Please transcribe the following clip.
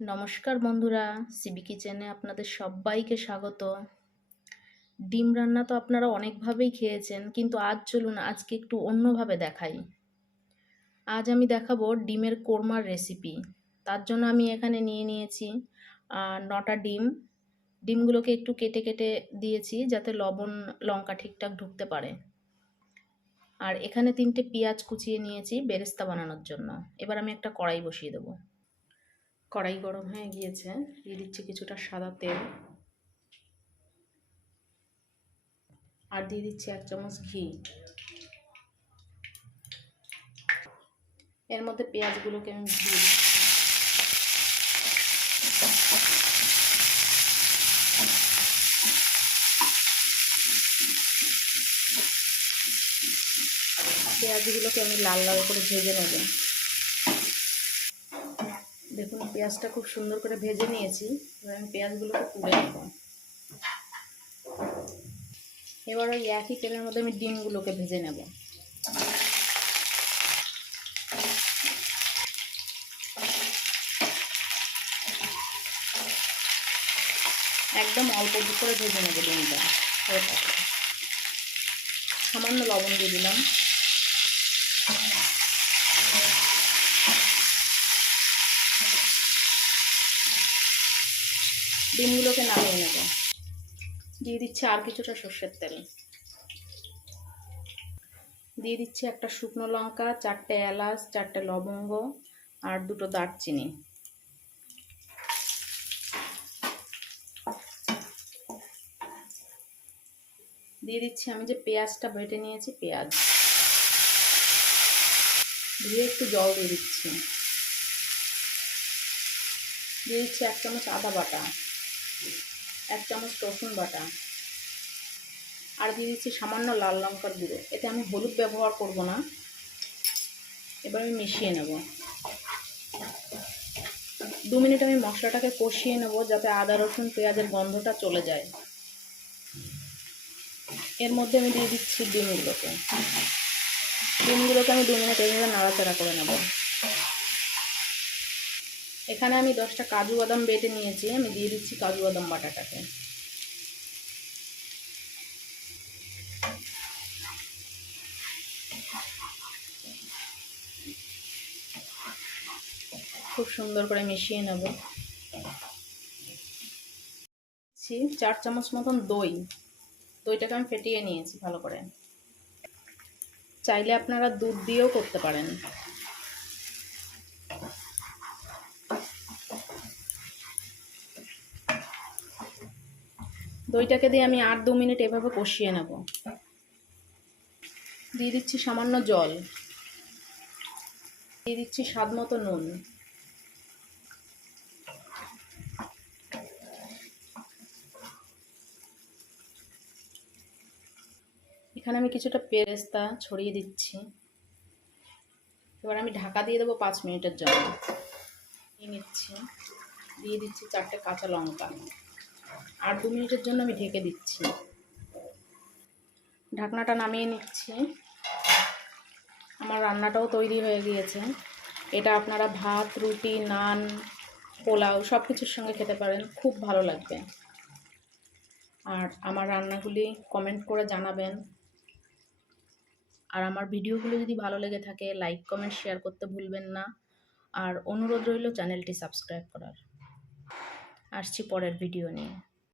নমস্কার বন্ধুরা, সিবি কিচেনে আপনাদের সবাইকে স্বাগত। ডিম রান্না তো আপনারা অনেকভাবেই খেয়েছেন, কিন্তু আজ চলুন আজকে একটু অন্যভাবে দেখাই। আজ আমি দেখাবো ডিমের কোরমার রেসিপি। তার জন্য আমি এখানে নিয়ে নিয়েছি 9টা ডিম। ডিমগুলোকে একটু কেটে কেটে দিয়েছি যাতে লবণ লঙ্কা ঠিকঠাক ঢুকতে পারে। আর এখানে 3টে পেঁয়াজ কুচিয়ে নিয়েছি বেরেস্তা বানানোর জন্য। এবার আমি একটা কড়াই বসিয়ে দেবো। কড়াই গরম হয়ে গিয়েছে, দিয়ে দিচ্ছি কিছুটা সাদা তেল আর দিয়ে দিচ্ছি 1 চামচ ঘি। এর মধ্যে পেঁয়াজগুলোকে আমি দিয়ে দিচ্ছি। পেঁয়াজগুলোকে আমি লাল লাল করে ভেজে নেব। দেখুন পেঁয়াজটা খুব সুন্দর করে ভেজে নিয়েছি। এবার আমি পেঁয়াজগুলোকে তুলে নেব। এবার ওই একই তেলের মধ্যে আমি ডিমগুলোকে ভেজে নেব। একদম অল্প করে ভেজে নেব ডিমটা। সামান্য লবণ দিয়ে দিলাম। ডিমগুলোকে নামিয়ে নেব। দিয়ে দিচ্ছি আর কিছুটা সর্ষের তেল। দিয়ে দিচ্ছি একটা শুকনো লঙ্কা, 4টে এলাচ, 4টে লবঙ্গ আর 2টো দারচিনি। দিয়ে দিচ্ছি আমি যে পেঁয়াজটা বেটে নিয়েছি পেঁয়াজ, দিয়ে একটু জল দিয়ে দিচ্ছি। দিয়ে দিচ্ছি 1 চামচ আদা বাটা, 1 চামচ রসুন বাটা আর দিয়ে দিচ্ছি সামান্য লাল লঙ্কার গুঁড়ো। এতে আমি হলুদ ব্যবহার করব না। এবার আমি মিশিয়ে নেব। 2 মিনিট আমি মশলাটাকে কষিয়ে নেব যাতে আদা রসুন পেঁয়াজের গন্ধটা চলে যায়। এর মধ্যে আমি দিয়ে দিচ্ছি ডিমগুলোকে আমি 2 মিনিট এইভাবে নাড়াচাড়া করে নেব। এখানে আমি 10টা কাজু বাদাম বেটে নিয়েছি, আমি দিয়ে দিচ্ছি কাজু বাদাম বাটাটাকে। খুব সুন্দর করে মিশিয়ে নেব। 4 চামচ মতন দইটাকে আমি ফেটিয়ে নিয়েছি ভালো করে। চাইলে আপনারা দুধ দিয়েও করতে পারেন। দইটাকে দিয়ে আমি আর 2 মিনিট এভাবে কষিয়ে নেব। দিয়ে দিচ্ছি সামান্য জল, দিয়ে দিচ্ছি স্বাদ মতো নুন। এখানে আমি কিছুটা পেরেস্তা ছড়িয়ে দিচ্ছি। এবার আমি ঢাকা দিয়ে দেবো 5 মিনিটের জন্য। দিয়ে দিচ্ছি 4টে কাঁচা লঙ্কা আর 2 মিনিটের জন্য আমি ঢেকে দিচ্ছি। ঢাকনাটা নামিয়ে নিচ্ছি। আমার রান্নাটাও তৈরি হয়ে গিয়েছে। এটা আপনারা ভাত, রুটি, নান, পোলাও সব কিছুর সঙ্গে খেতে পারেন, খুব ভালো লাগবে। আর আমার রান্নাগুলি কমেন্ট করে জানাবেন। আর আমার ভিডিওগুলো যদি ভালো লেগে থাকে লাইক কমেন্ট শেয়ার করতে ভুলবেন না। আর অনুরোধ রইল চ্যানেলটি সাবস্ক্রাইব করার। আসছি পরের ভিডিও নিয়ে।